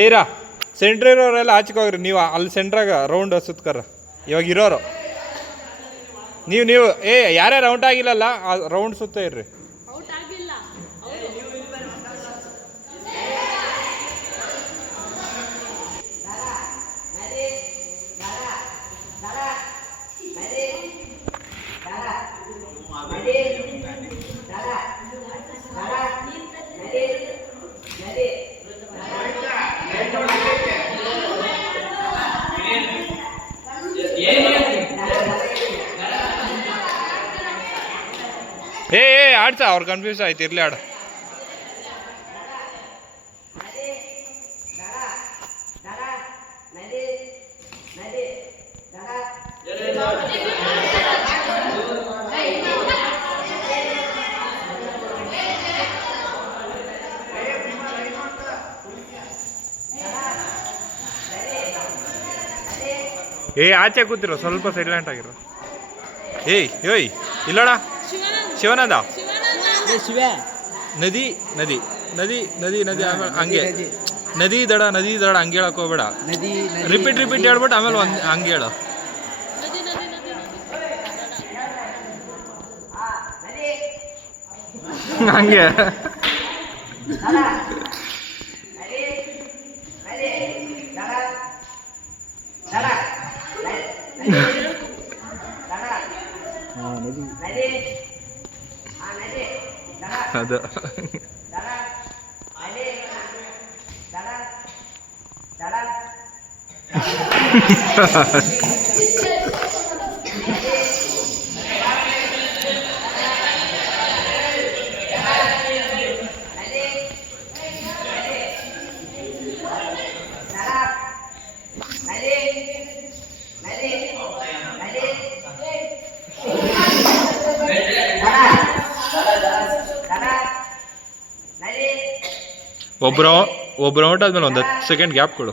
ಏಯ್ರಾ centre ಇರೋರೆಲ್ಲ ಆಚೆಗೆ ಹೋಗ್ರಿ. ನೀವು ಅಲ್ಲಿ ಸೆಂಟ್ರಾಗ ರೌಂಡ್ ಸುತ್ಕರ ಇವಾಗ ಇರೋರು ನೀವು ಯಾರ್ಯಾರು ಔಟ್ ಆಗಿಲ್ಲಲ್ಲ ಆ ರೌಂಡ್ ಸುತ್ತ ಇರ್ರಿ. ಆಡ್ಸ ಅವ್ರು ಕನ್ಫ್ಯೂಸ್ ಆಯ್ತು, ಇರ್ಲಿ ಆಡ. ಆಚೆ ಕೂತಿರೋ, ಸ್ವಲ್ಪ ಸೈಲೆಂಟ್ ಆಗಿರೋ. ಏಯ್ ಇಲ್ಲೋಣ ಶಿವನಂದ ನದಿ ನದಿ ನದಿ ನದಿ ನದಿ ಆಮೇಲೆ ಹಂಗೆ ನದಿ ದಡ ಹಂಗೆ ಹೇಳಕ್ ಹೋಗ್ಬೇಡ. ರಿಪೀಟ್ ಹೇಳ್ಬಿಟ್ಟು ಆಮೇಲೆ ಹಂಗೆ ಹೇಳು. ಹಂಗೆ ಅದು ಒಬ್ರು ಔಟ್ ಆದ್ಮೇಲೆ ಒಂದು 10 ಸೆಕೆಂಡ್ ಗ್ಯಾಪ್ ಕೊಡು.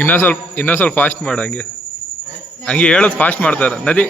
ಇನ್ನೂ ಸ್ವಲ್ಪ ಫಾಸ್ಟ್ ಮಾಡು. ಹಂಗೆ ಹೇಳೋದು ಫಾಸ್ಟ್ ಮಾಡ್ತಾರೆ. ನದಿ